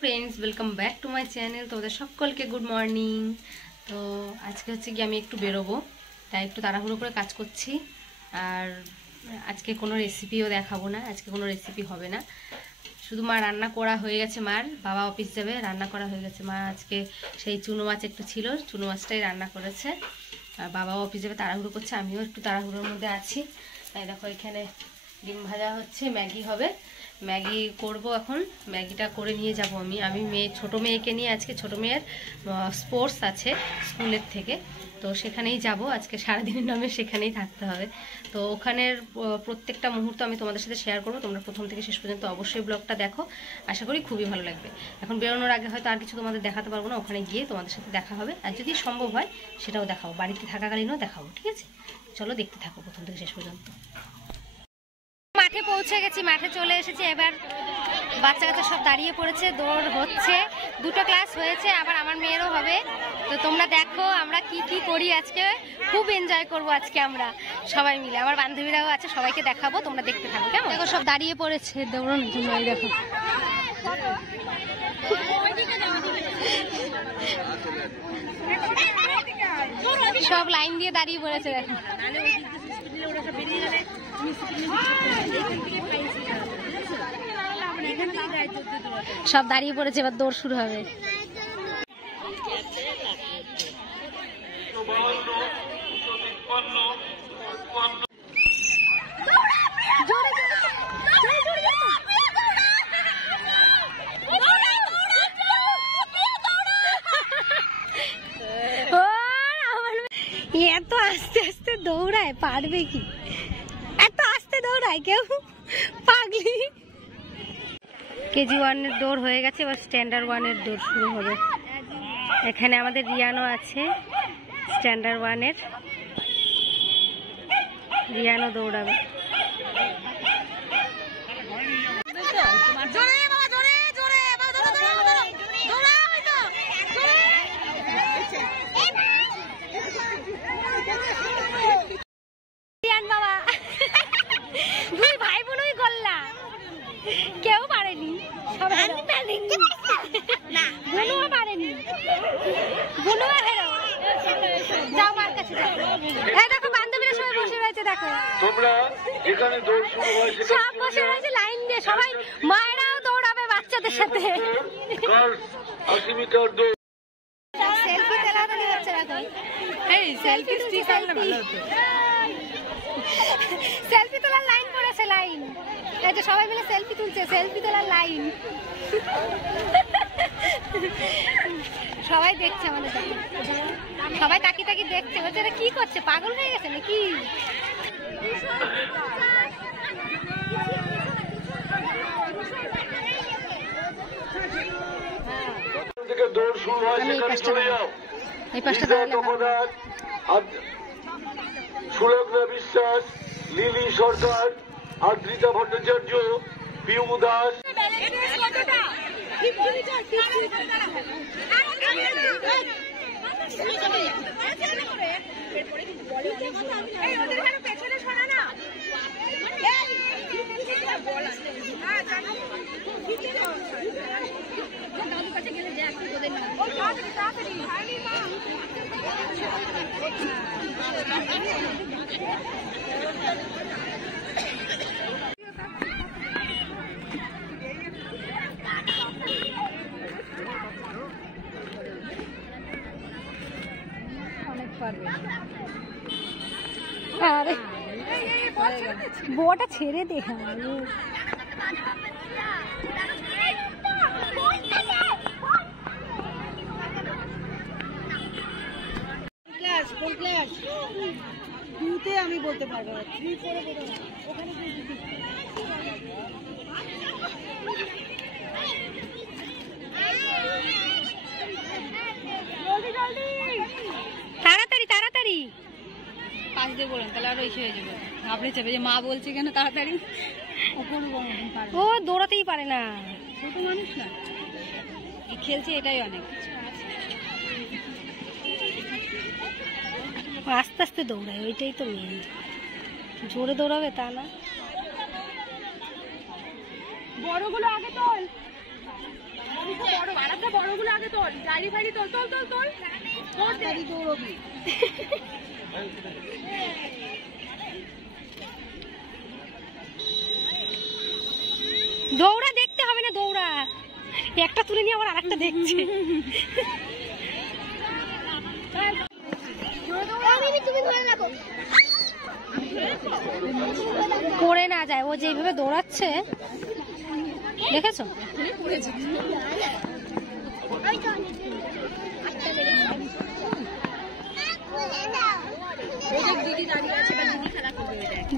Friends welcome back to my channel. तो सकल के गुड मर्निंग। तो आज के हे कि एक बेरोबो ताई एक ताड़ाहुड़ो करे काज करछि और आज के कोनो रेसिपिओ देखाबो ना। आज के कोनो रेसिपि होबे ना, शुधु मा रान्ना करा हये गेछे। मार बाबा अफिस जाबे, रान्ना करा हये गेछे। मा आज के सेई चुनो माछ एकटु छिलो, चुनो माछटाई रान्ना करेछे। और बाबाओ अफिस जाबे, ताड़ाहुड़ो करछे, आमिओ एकटु ताड़ाहुड़ोर मध्ये आछि। ताई देखो एखाने डिम भाजा होच्छे, मैगी होबे, मैगी करबो एखन। मैगीटा करे निये जाबो आमी मेये छोटो मेयेके निये। आजके छोटो मेयेर स्पोर्ट्स आछे स्कुलेर थेके, तो सेखानेई जाबो। आजके सारा दिनेर नामे सेखानेई थाकते होबे। तो ओखानेर प्रत्येकटा मुहूर्त आमी तोमादेर साथे शेयार करबो। तोमरा प्रथम थेके शेष पर्यन्त अवश्यई ब्लगटा देखो, आशा करी खुबই ভালো লাগবে। এখন বেরোনোর আগে হয়তো আর কিছু তোমাদের দেখাতে পারবো না, ওখানে গিয়ে তোমাদের সাথে দেখা হবে। আর যদি সম্ভব হয় সেটাও দেখাবো, বাড়িতে থাকাকালীনও দেখাবো। ঠিক আছে, চলো দেখতে থাকো প্রথম থেকে শেষ পর্যন্ত। মাঠে পৌঁছে গেছি, মাঠে চলে এসেছি। এবার বাচ্চা কাচ্চা সব দাঁড়িয়ে পড়েছে, দৌড় হচ্ছে। দুটো ক্লাস হয়েছে, আবার আমার মেয়েরও হবে। তো তোমরা দেখো আমরা কি কি করি আজকে। খুব এনজয় করবো আজকে আমরা সবাই মিলে। আমার বান্ধবীরাও আছে, সবাইকে দেখাবো, তোমরা দেখতে থাকো কেমন। দেখো সব দাঁড়িয়ে পড়েছে দৌড়ানোর জন্য। এই দেখো সব লাইন দিয়ে দাঁড়িয়ে পড়েছে। দেখো সব দাঁড়িয়ে পড়েছে, এবার দৌড় শুরু হবে। এত আস্তে আস্তে দৌড়ায়, পারবে কি? এত আস্তে দৌড়ায় কেউ? পাগলি। কেজি 1 এর দৌড় হয়ে গেছে, এবার স্ট্যান্ডার্ড 1 এর দৌড় শুরু হবে। এখানে আমাদের রিয়ানো আছে, স্ট্যান্ডার্ড 1 এর। রিয়ানো দৌড়াবে। দুই ভাই বোনই গল্লা, কেউ পারেনি। বুনুও পারেনি, বুনুও হেরো। যাও মার কাছে যাও। এই দেখো বান্ধবীরা সবাই বসে রয়েছে, দেখো তোমরা যেখানে দৌড় শুরু হয় সব বসে রয়েছে লাইন দিয়ে। সবাই মায়েরাও দৌড়াবে বাচ্চাদের সাথে। 80 মিটার দৌড়। সেলফি তোলানো হচ্ছে এখন। এই সেলফি স্টিক করলে ভালো হতো। সেলফি তোলার লাইন পড়েছে, লাইন। এই যে সবাই মিলে সেলফি তুলছে, সেলফি তোলার লাইন। সবাই দেখছে আমাদের, সবাই তাকি তাকি দেখছে। বলছে এটা কি করছে, পাগল হয়ে গেছে নাকি? এই পাশটা সুলগ্না বিশ্বাস, লিলি সরকার, আদ্রিতা ভট্টাচার্য, পিউ দাস। আরে বউটা ছেড়ে দে। আমি বলতে পারবো না, 3 4 ওখানে তাড়াতাড়ি তাড়াতাড়ি পাশ দিয়ে বলেন, তাহলে আরো ইসে হয়ে যাবে। আপনি চাপে যে মা বলছে কেন তাড়াতাড়ি। ও দৌড়াতেই পারে না, ছোট মানুষ না, খেলছে, এটাই অনেক। আস্তে আস্তে দৌড়ায়, ওইটাই তো মেন। জোরে দৌড়াবে তা না। বড়গুলো আগে তোল। দৌড়া দেখতে হবে না, দৌড়া একটা তুলে নিয়ে আবার আরেকটা দেখছে। পড়ে না যায়, ও যেভাবে দৌড়াচ্ছে দেখেছো?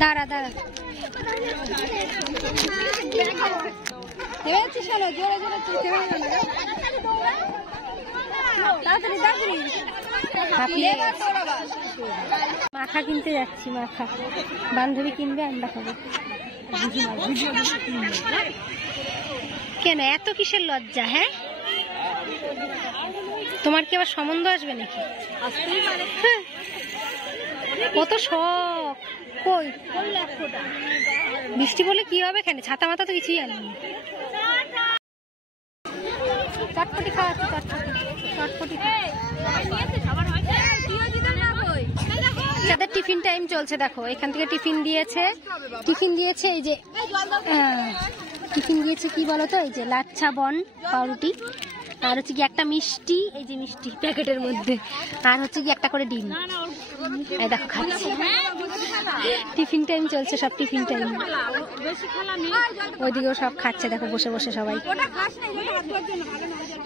দাঁড়া দাঁড়া, মাখা কিনতে যাচ্ছি, মাখা বান্ধবী কিনবে, আমরা খাবো। কেন এত কিসের লজ্জা? হ্যাঁ, তোমার কি আবার সম্বন্ধ আসবে নাকি? হ্যাঁ, কত শখ। কই বৃষ্টি বলে কি হবে, কেন ছাতা মাথা তো কিছুই আনিনি। চটপটি খাওয়াচ্ছি, চটপটি যাদের টিফিন টাইম চলছে দেখো, এখান থেকে টিফিন দিয়েছে, এই যে টিফিন দিয়েছে কি বলতো, এই যে লাচ্ছা বন পাউরুটি, আর হচ্ছে কি একটা মিষ্টি, এই যে মিষ্টি প্যাকেটের মধ্যে, আর হচ্ছে কি একটা করে ডিম। এই দেখো খাচ্ছি, টিফিন টাইম চলছে, সব টিফিন টাইম। ওইদিকেও সব খাচ্ছে দেখো বসে বসে,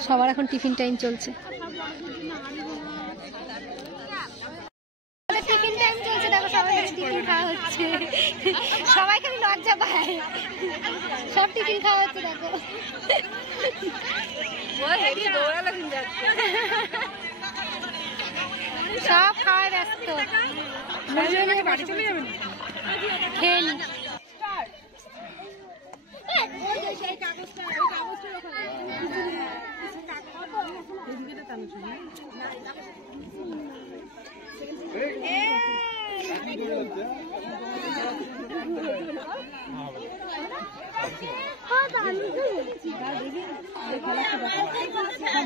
সবার এখন টিফিন টাইম চলছে। টিফিন টাইম চলছে দেখো, সবাই টিফিন খাওয়া হচ্ছে, সবাই খালি লজ্জা পায়, সব টিফিন খাওয়া হচ্ছে দেখো। সব খাওয়ায় ব্যস্ত, খেয়ে নি।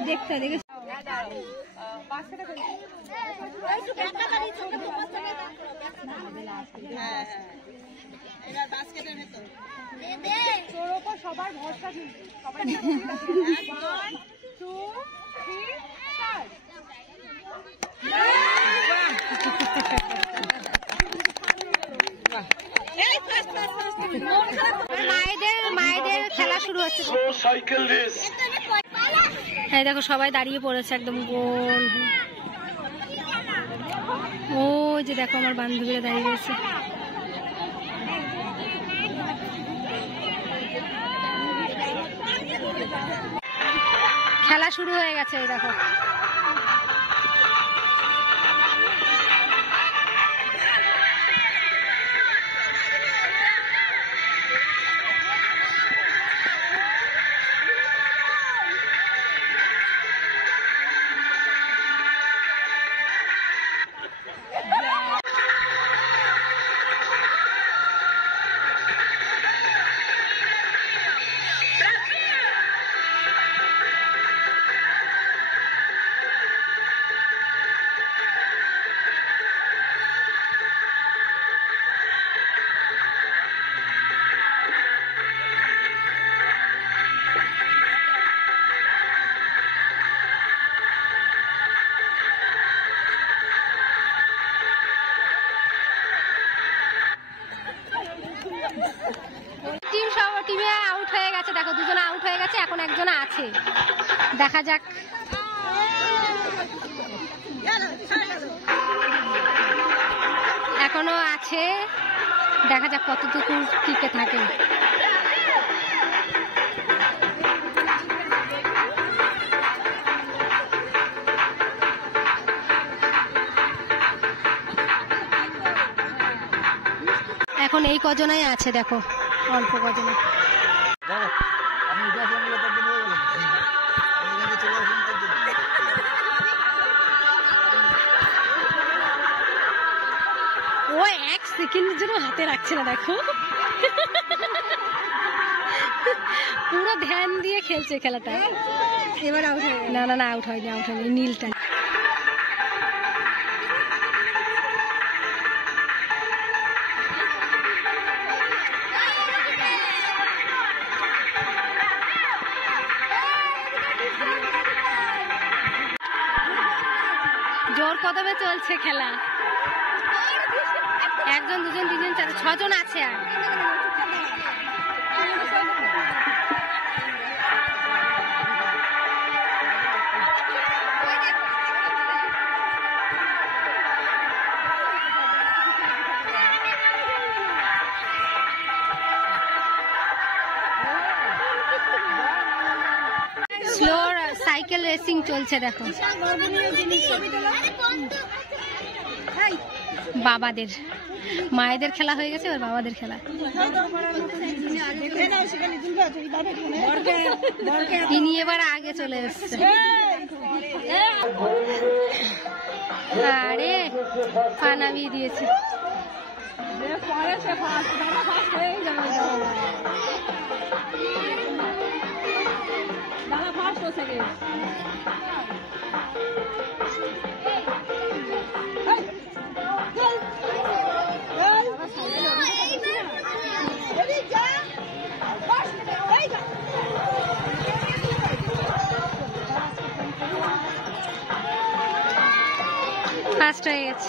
দেখতে দেখে সবার ভরসা মায়েদের খেলা শুরু হচ্ছে, সাইকেল রেস। এই দেখো সবাই দাঁড়িয়ে পড়েছে একদম গোল। ওই যে দেখো আমার বান্ধবীরা দাঁড়িয়ে রয়েছে। খেলা শুরু হয়ে গেছে, এই দেখো। টিমে আউট হয়ে গেছে দেখো, দুজন আউট হয়ে গেছে, এখন একজন আছে, দেখা যাক। এখনো আছে, দেখা যাক কতটুকু টিকে থাকে। এখন এই কজনাই আছে দেখো, অল্প কজনে। ও এক সেকেন্ডের জন্য হাতে রাখছে না দেখো, পুরো ধ্যান দিয়ে খেলছে খেলাটা। এবার আউট হয়ে না না না, আউট হয়নি, আউট হয়নি, নীলটা। জোর কদমে চলছে খেলা, 1 জন 2 জন 3 জন 4 6 জন আছে। আর স্লো সাইকেল রেসিং চলছে, দেখো বাবাদের, মায়েদের খেলা হয়ে গেছে, এবার বাবাদের খেলা। তিনি এবার আগে চলে এসছে। আরে পা নামিয়ে দিয়েছে। ফার্স্ট হয়ে গেছে।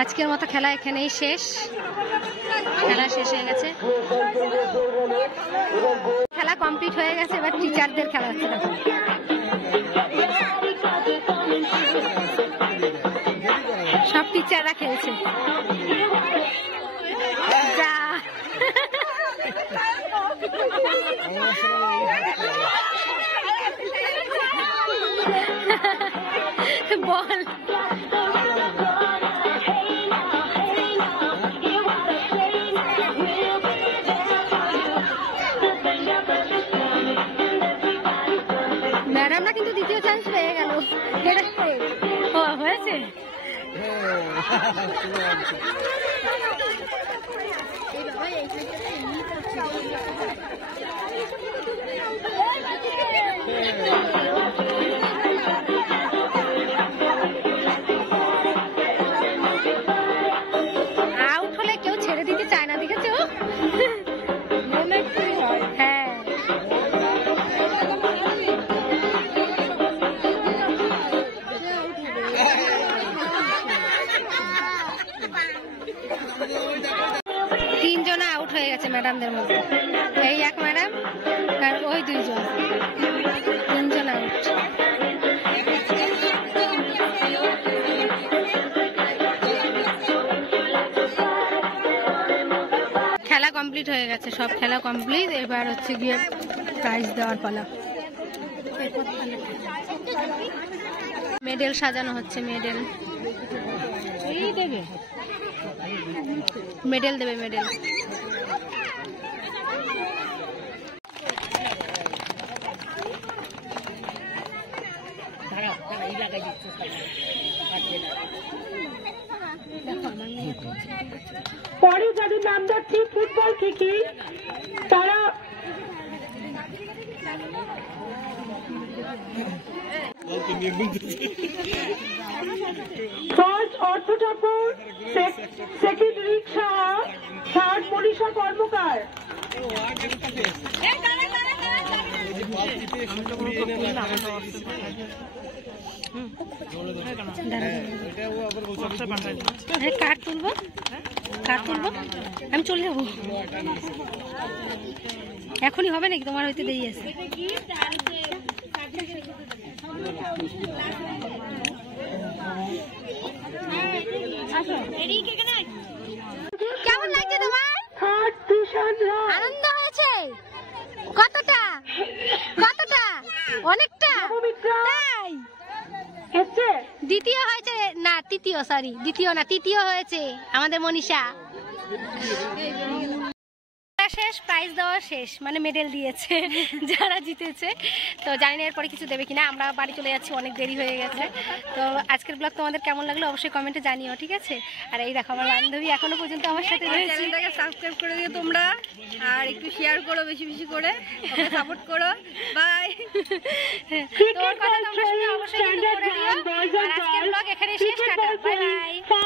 আজকের মতো খেলা এখানেই শেষ, খেলা শেষ হয়ে গেছে, খেলা কমপ্লিট হয়ে গেছে। এবার টিচারদের খেলা হচ্ছে, দেখো সব টিচাররা খেলছে। যা বল, ম্যাডামরা কিন্তু দ্বিতীয় চান্স পেয়ে গেল। ও হয়েছে। আউট হলে কেউ ছেড়ে দিতে চায় না, দেখেছো? হ্যাঁ, তিনজন আউট হয়ে গেছে ম্যাডামদের মধ্যে। এই এক ম্যাডাম আর ওই 2 জন, 3 জন আউট। খেলা কমপ্লিট হয়ে গেছে, সব খেলা কমপ্লিট। এবার হচ্ছে গিয়ে প্রাইজ দেওয়ার পালা। মেডেল সাজানো হচ্ছে, মেডেল দেবে, মেডেল দেবে, মেডেল। পরে যাদের নাম যাচ্ছে ফুটবল থেকে, তারা ফার্স্ট অর্থ ঠাকুর, সেকেন্ড রিক্সা, থার্ড মনীষা কর্মকার। কার্ড তুলবো, কার্ড তুলবো, আমি চলে যাবো। এখনই হবে নাকি? তোমার হইতে দেরি আছে। কেমন লাগছে তোমার? আনন্দ হয়েছে? কতটা? কতটা? অনেকটা? তাই? দ্বিতীয় হয়েছে না, তৃতীয়, সরি দ্বিতীয় না, তৃতীয় হয়েছে আমাদের মনীষা। খেলা শেষ, প্রাইজ দেওয়া শেষ, মানে মেডেল দিয়েছে যারা জিতেছে। তো জানি না এরপরে কিছু দেবে কিনা, আমরা বাড়ি চলে যাচ্ছি, অনেক দেরি হয়ে গেছে। তো আজকের ব্লগ তোমাদের কেমন লাগলো অবশ্যই কমেন্টে জানিও, ঠিক আছে? আর এই দেখো আমার বান্ধবী এখনো পর্যন্ত আমার সাথে রয়েছে। চ্যানেলটাকে সাবস্ক্রাইব করে দিও তোমরা, আর একটু শেয়ার করো বেশি বেশি করে, সাপোর্ট করো। বাই। তোর কথা তোমরা শুনে অবশ্যই কিন্তু করে দিও। আর আজকের ব্লগ এখানেই শেষ, টাটা, বাই বাই।